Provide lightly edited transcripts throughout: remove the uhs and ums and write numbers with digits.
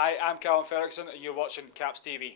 Hi, I'm Callum Ferguson and you're watching Caps TV.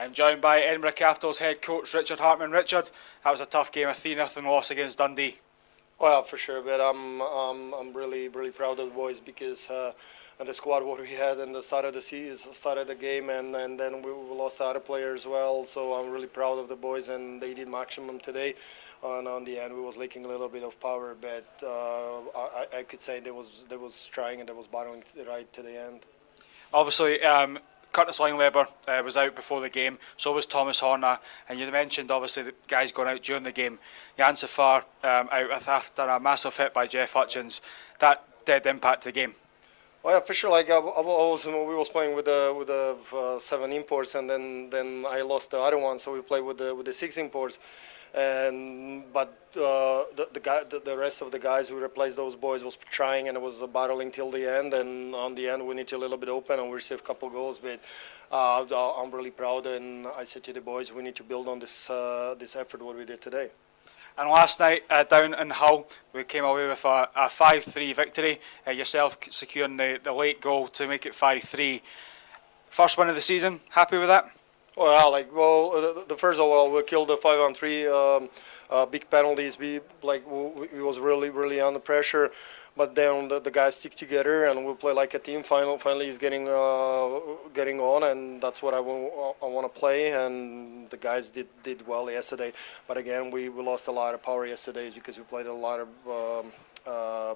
I'm joined by Edinburgh Capitals head coach Richard Hartman. Richard, that was a tough game, a 3-0 loss against Dundee. Well, for sure, but I'm really proud of the boys because and the squad what we had in the start of the season, start of the game, and then we lost the other player as well. So I'm really proud of the boys, and they did maximum today. And on the end, we was lacking a little bit of power, but I could say they was trying and they was battling right to the end. Obviously, Curtis Lineweber was out before the game, so was Thomas Horner, and you mentioned obviously the guys going out during the game. Jan Safar out after a massive hit by Jeff Hutchins. That did impact the game. Well, yeah, for sure. Like we was playing with the 7 imports, and then I lost the other one, so we played with the 6 imports. But the rest of the guys who replaced those boys was trying and it was battling till the end. And on the end, we need to a little bit open and we received a couple goals. But I'm really proud, and I said to the boys, we need to build on this effort what we did today. And last night down in Hull, we came away with a 5-3 victory. Yourself securing the late goal to make it 5-3. First win of the season. Happy with that? Well, the first overall we killed the 5-on-3 big penalties. We was really under pressure, but then the guys stick together and we play like a team. Finally, is getting on, and that's what I want to play. And the guys did well yesterday, but again we lost a lot of power yesterday because we played a lot of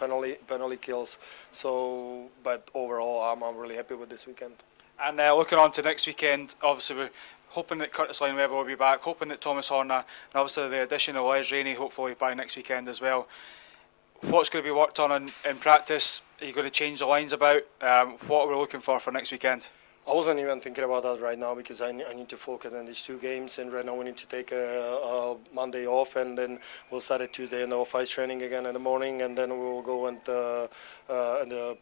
penalty kills. So, but overall, I'm really happy with this weekend. And looking on to next weekend, obviously we're hoping that Curtis Lineweber will be back, hoping that Thomas Horner, and obviously the addition of Les Rainey hopefully by next weekend as well. What's going to be worked on in practice? Are you going to change the lines about? What are we looking for next weekend? I wasn't even thinking about that right now because I need to focus on these two games, and right now we need to take a Monday off, and then we'll start at Tuesday and our ice training again in the morning, and then we'll go and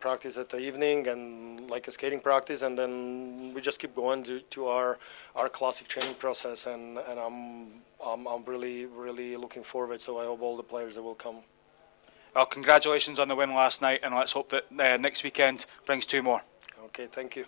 practice at the evening and like a skating practice, and then we just keep going to our classic training process, and I'm really looking forward. So I hope all the players that will come. Well, congratulations on the win last night, and let's hope that next weekend brings two more. Okay, thank you.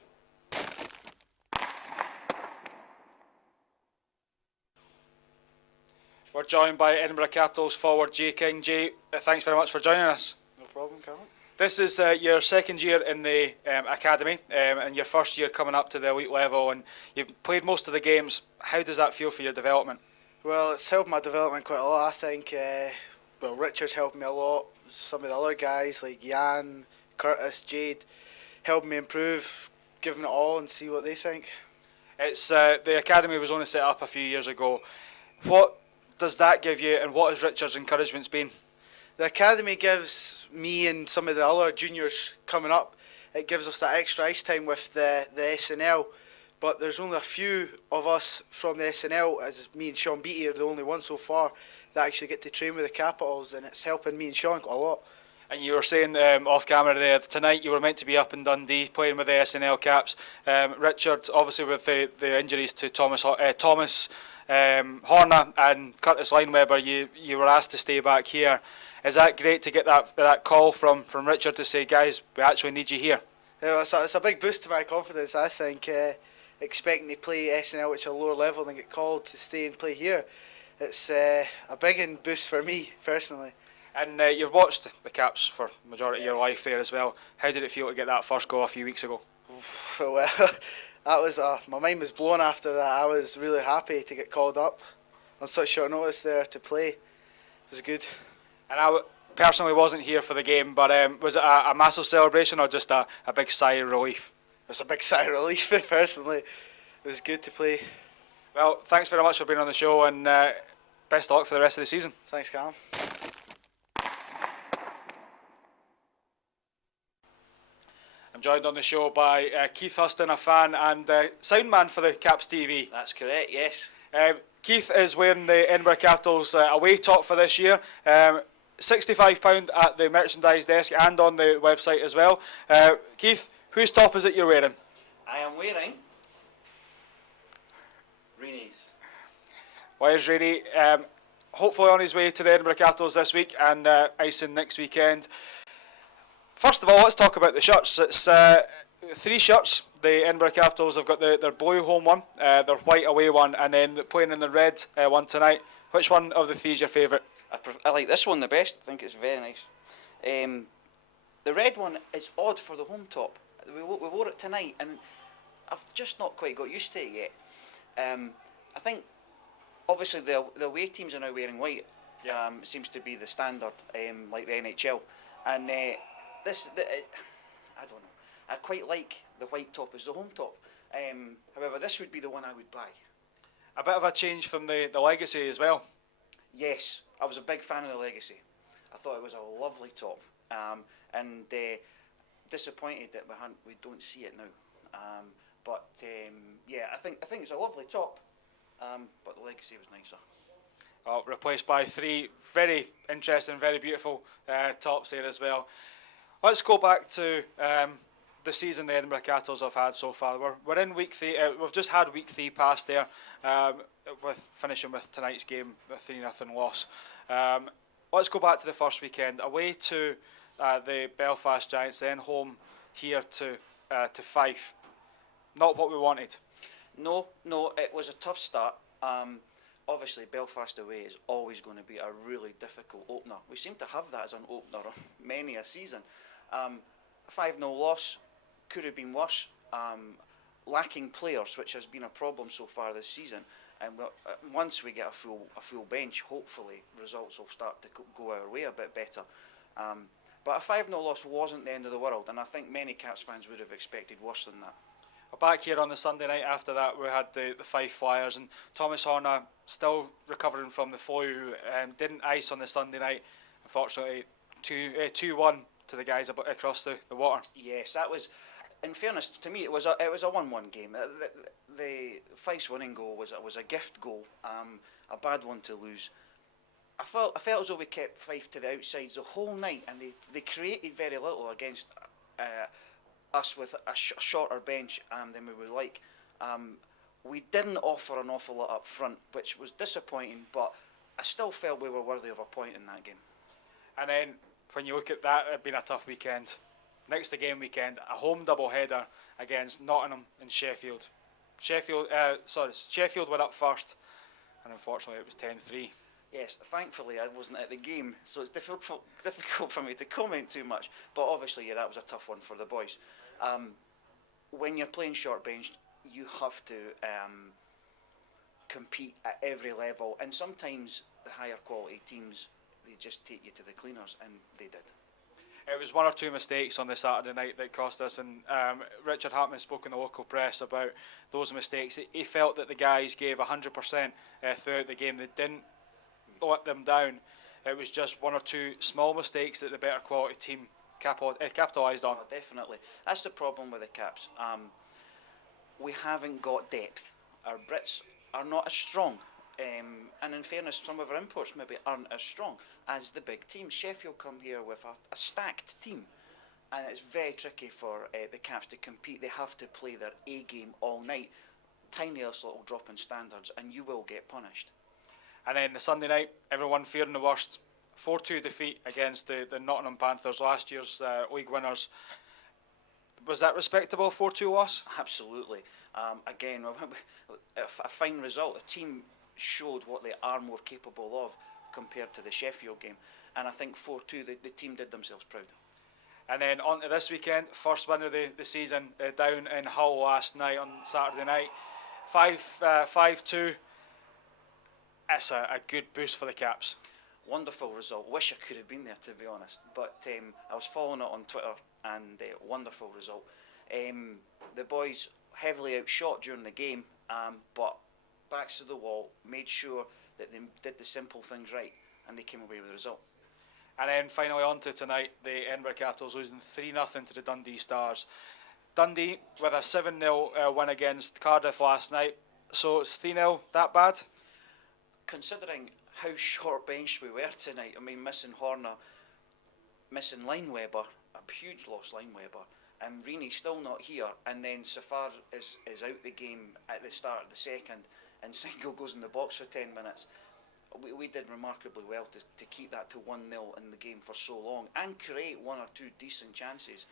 We're joined by Edinburgh Capitals forward Jay King. Jay, thanks very much for joining us. No problem, Cameron. This is your second year in the academy and your first year coming up to the elite level, and you've played most of the games. How does that feel for your development? Well, it's helped my development quite a lot. I think, Richard's helped me a lot. Some of the other guys like Jan, Curtis, Jade helped me improve, give them it all and see what they think. It's the academy was only set up a few years ago. What does that give you, and what has Richard's encouragements been? The academy gives me and some of the other juniors coming up, it gives us that extra ice time with the SNL. But there's only a few of us from the SNL, as me and Sean Beattie are the only ones so far that actually get to train with the Capitals, and it's helping me and Sean quite a lot. And you were saying off camera there, tonight you were meant to be up in Dundee playing with the SNL Caps. Richard, obviously with the injuries to Thomas Horner and Curtis Lineweber, you were asked to stay back here. Is that great to get that call from Richard to say, guys, we actually need you here? Yeah, it's a big boost to my confidence, I think. Expecting to play SNL, which is a lower level, and get called to stay and play here, it's a big boost for me personally. And you've watched the Caps for the majority of your life there as well. How did it feel to get that first goal a few weeks ago? Well, that was my mind was blown after that. I was really happy to get called up on such short notice there to play. It was good. And I personally wasn't here for the game, but was it a massive celebration or just a big sigh of relief? It was a big sigh of relief personally. It was good to play. Well, thanks very much for being on the show, and best of luck for the rest of the season. Thanks, Callum. I'm joined on the show by Keith Huston, a fan and sound man for the Caps TV. That's correct, yes. Keith is wearing the Edinburgh Capitals away top for this year. £65 at the merchandise desk and on the website as well. Keith, whose top is it you're wearing? I am wearing Rene's. Where's Rainey? Hopefully on his way to the Edinburgh Capitals this week and icing next weekend. First of all, let's talk about the shirts. It's 3 shirts. The Edinburgh Capitals have got their blue home one, their white away one, and then playing in the red one tonight. Which one of the 3 is your favourite? I like this one the best. I think it's very nice. The red one is odd for the home top. We wore it tonight, and I've just not quite got used to it yet. I think obviously the away teams are now wearing white. Yeah. It seems to be the standard, like the NHL, and I don't know. I quite like the white top as the home top. However, this would be the one I would buy. A bit of a change from the legacy as well. Yes, I was a big fan of the Legacy. I thought it was a lovely top, and disappointed that we don't see it now. But yeah, I think it's a lovely top, but the Legacy was nicer. Replaced by 3 very interesting, very beautiful tops there as well. Let's go back to the season the Edinburgh Capitals have had so far. We're in week 3. We've just had week 3 past there, with finishing with tonight's game, a 3-0 loss. Let's go back to the first weekend, away to the Belfast Giants, then home here to Fife. Not what we wanted. No, it was a tough start. Obviously, Belfast away is always going to be a really difficult opener. We seem to have that as an opener of many a season. 5-0 loss could have been worse. Lacking players, which has been a problem so far this season. And once we get a full bench, hopefully results will start to go our way a bit better. But a 5-0 loss wasn't the end of the world, and I think many Caps fans would have expected worse than that. Back here on the Sunday night after that, we had the Fife Flyers, and Thomas Horner still recovering from the flu, didn't ice on the Sunday night. Unfortunately, 2-1 to the guys across the water. Yes, that was in fairness to me, it was a 1-1 game. The Fife's winning goal was a gift goal, a bad one to lose. I felt as though we kept Fife to the outsides the whole night, and they created very little against us with a shorter bench than we would like. We didn't offer an awful lot up front, which was disappointing, but I still felt we were worthy of a point in that game. And then when you look at that, it'd been a tough weekend. Next to game weekend, a home double-header against Nottingham and Sheffield. Sheffield went up first, and unfortunately it was 10-3. Yes, thankfully I wasn't at the game, so it's difficult for me to comment too much. But obviously, yeah, that was a tough one for the boys. When you're playing short benched, you have to compete at every level, and sometimes the higher quality teams, they just take you to the cleaners, and they did. It was one or two mistakes on the Saturday night that cost us, and Richard Hartman spoke in the local press about those mistakes. He felt that the guys gave 100% throughout the game. They didn't let them down. It was just one or two small mistakes that the better quality team capitalised on. Oh, definitely. That's the problem with the Caps. We haven't got depth. Our Brits are not as strong. And in fairness, some of our imports maybe aren't as strong as the big teams. Sheffield come here with a stacked team, and it's very tricky for the Caps to compete. They have to play their A game all night. Tiniest little drop in standards, and you will get punished. And then the Sunday night, everyone fearing the worst. 4-2 defeat against the Nottingham Panthers, last year's league winners. Was that respectable, 4-2 loss? Absolutely. Again, a fine result. The team showed what they are more capable of compared to the Sheffield game. And I think 4-2, the team did themselves proud. And then on to this weekend, first win of the season down in Hull last night on Saturday night. 5-2. It's a good boost for the Caps. Wonderful result. Wish I could have been there, to be honest. But I was following it on Twitter, and wonderful result. The boys heavily outshot during the game, but backs to the wall, made sure that they did the simple things right, and they came away with the result. And then finally on to tonight, the Edinburgh Capitals losing 3-0 to the Dundee Stars. Dundee with a 7-0 win against Cardiff last night. So it's 3-0, that bad? Considering how short benched we were tonight, I mean, missing Horner, missing Lineweber, a huge loss Lineweber, and Reaney's still not here, and then Safar is out the game at the start of the second, and Single goes in the box for 10 minutes. We did remarkably well to keep that to 1-0 in the game for so long and create one or two decent chances.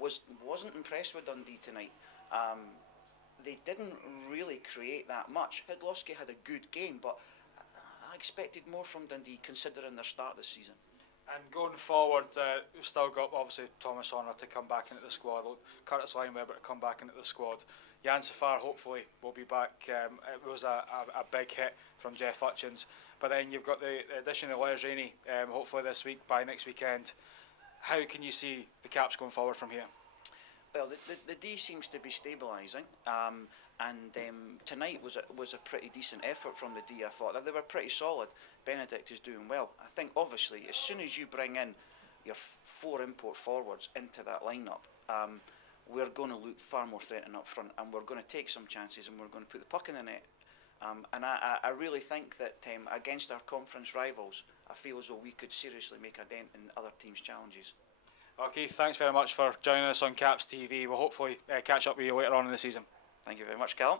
Wasn't impressed with Dundee tonight. They didn't really create that much. Hidlowski had a good game, but I expected more from Dundee considering their start this season. And going forward, we've still got obviously Thomas Horner to come back into the squad, Curtis Lineweber to come back into the squad. Jan Safar hopefully will be back. It was a big hit from Jeff Hutchins. But then you've got the addition of Les Rainey, hopefully this week, by next weekend. How can you see the Caps going forward from here? Well, the D seems to be stabilising, and tonight was a pretty decent effort from the D. I thought that they were pretty solid. Benedict is doing well. I think obviously as soon as you bring in your four import forwards into that lineup, we're going to look far more threatening up front, and we're going to take some chances, and we're going to put the puck in the net. And I really think that against our conference rivals, I feel as though we could seriously make a dent in other teams' challenges. Okay, thanks very much for joining us on Caps TV. We'll hopefully catch up with you later on in the season. Thank you very much, Callum.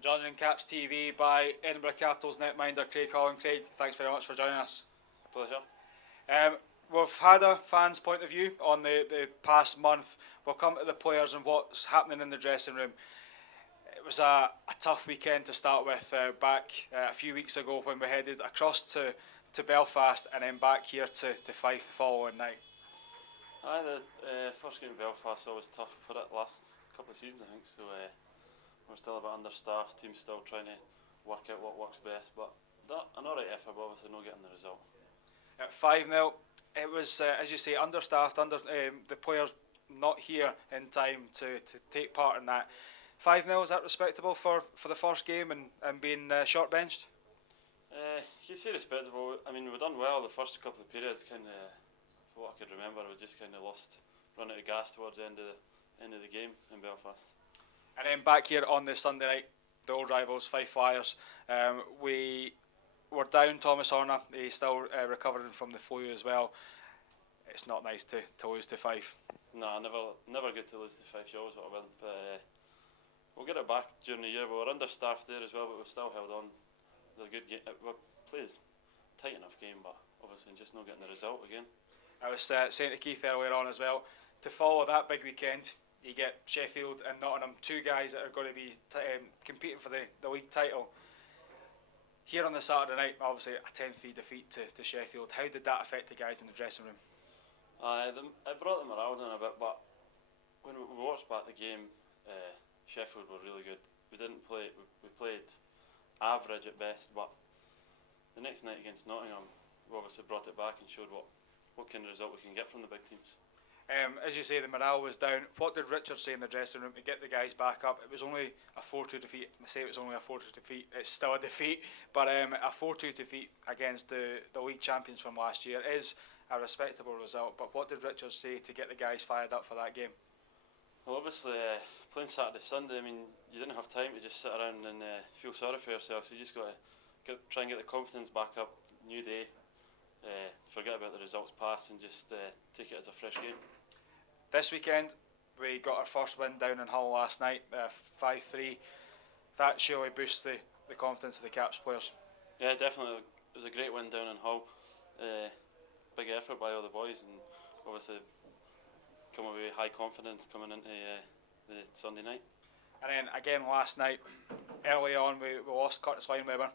Joined in Caps TV by Edinburgh Capitals netminder Craig Holland. Craig, thanks very much for joining us. It's a pleasure. We've had a fan's point of view on the past month. We'll come to the players and what's happening in the dressing room. It was a tough weekend to start with, back a few weeks ago when we headed across to Belfast and then back here to Fife the following night. The first game in Belfast was always tough for it last couple of seasons, I think, so we're still a bit understaffed, team's still trying to work out what works best, but an alright effort, but obviously not getting the result. At 5-0, it was, as you say, understaffed, the players not here in time to take part in that. 5-0, is that respectable for the first game and being short benched? You could say respectable. I mean, we've done well the first couple of periods, kind of for what I could remember, we just kind of lost, run out of gas towards the end of the game in Belfast. And then back here on the Sunday night, the old rivals, Fife Flyers. We were down Thomas Horner. He's still recovering from the flu as well. It's not nice to lose to Fife. Nah, never good to lose to Fife. You always want to win, but we'll get it back during the year. We were understaffed there as well, but we've still held on. It was a good game. We played a tight enough game, but obviously just not getting the result again. I was saying to Keith earlier on as well, to follow that big weekend, you get Sheffield and Nottingham, two guys that are going to be competing for the league title. Here on the Saturday night, obviously a 10-3 defeat to Sheffield. How did that affect the guys in the dressing room? It brought them around in a bit, but when we watched back the game, Sheffield were really good. We didn't play. We played average at best, but the next night against Nottingham, we obviously brought it back and showed what kind of result we can get from the big teams. As you say, the morale was down. What did Richard say in the dressing room to get the guys back up? It was only a 4-2 defeat. I say it was only a 4-2 defeat. It's still a defeat, but a 4-2 defeat against the league champions from last year is a respectable result. But what did Richard say to get the guys fired up for that game? Well, obviously, playing Saturday, Sunday, I mean, you didn't have time to just sit around and feel sorry for yourself, so you just got to try and get the confidence back up, new day, forget about the results past and just take it as a fresh game. This weekend, we got our first win down in Hull last night, 5-3. That surely boosts the confidence of the Caps players. Yeah, definitely. It was a great win down in Hull. Big effort by all the boys, and obviously come away with high confidence coming into the Sunday night. And then again last night, early on, we lost Curtis Lineweber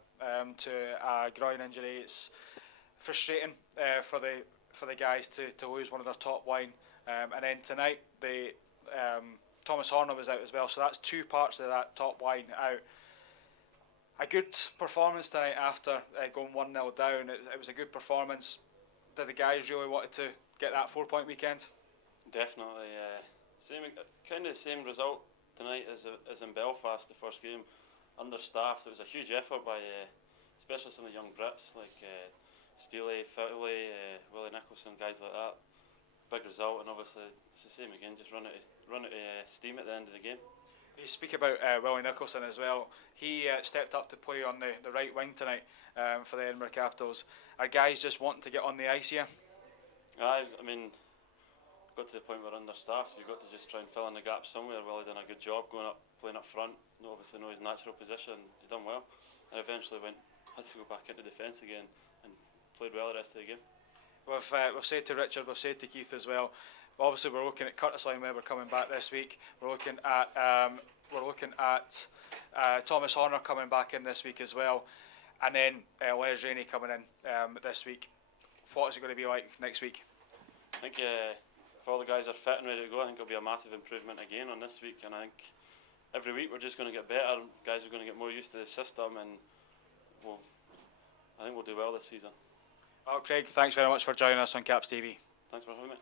to a groin injury. It's frustrating for the guys to lose one of their top line. And then tonight, Thomas Horner was out as well, so that's two parts of that top line out. A good performance tonight after going 1-0 down. It was a good performance. Did the guys really want to get that 4-point weekend? Definitely. Kind of the same result tonight as in Belfast, the first game. Understaffed. It was a huge effort by especially some of the young Brits like Steele, Fittley, Willie Nicholson, guys like that. Big result, and obviously it's the same again. Just run out of steam at the end of the game. You speak about Willie Nicholson as well. He stepped up to play on the right wing tonight for the Edinburgh Capitals. Are guys just wanting to get on the ice here? I mean, got to the point where we're understaffed, so you've got to just try and fill in the gaps somewhere. Willie done a good job going up, playing up front. Obviously know his natural position. He done well, and eventually had to go back into defence again and played well the rest of the game. We've said to Richard, we've said to Keith as well. Obviously, we're looking at Curtis Lineweber coming back this week. We're looking at Thomas Horner coming back in this week as well, and then Les Rainey coming in this week. What is it going to be like next week? I think if all the guys are fit and ready to go, I think it'll be a massive improvement again on this week. And I think every week we're just going to get better. Guys are going to get more used to the system, and I think we'll do well this season. Well, Craig, thanks very much for joining us on Caps TV. Thanks for having me.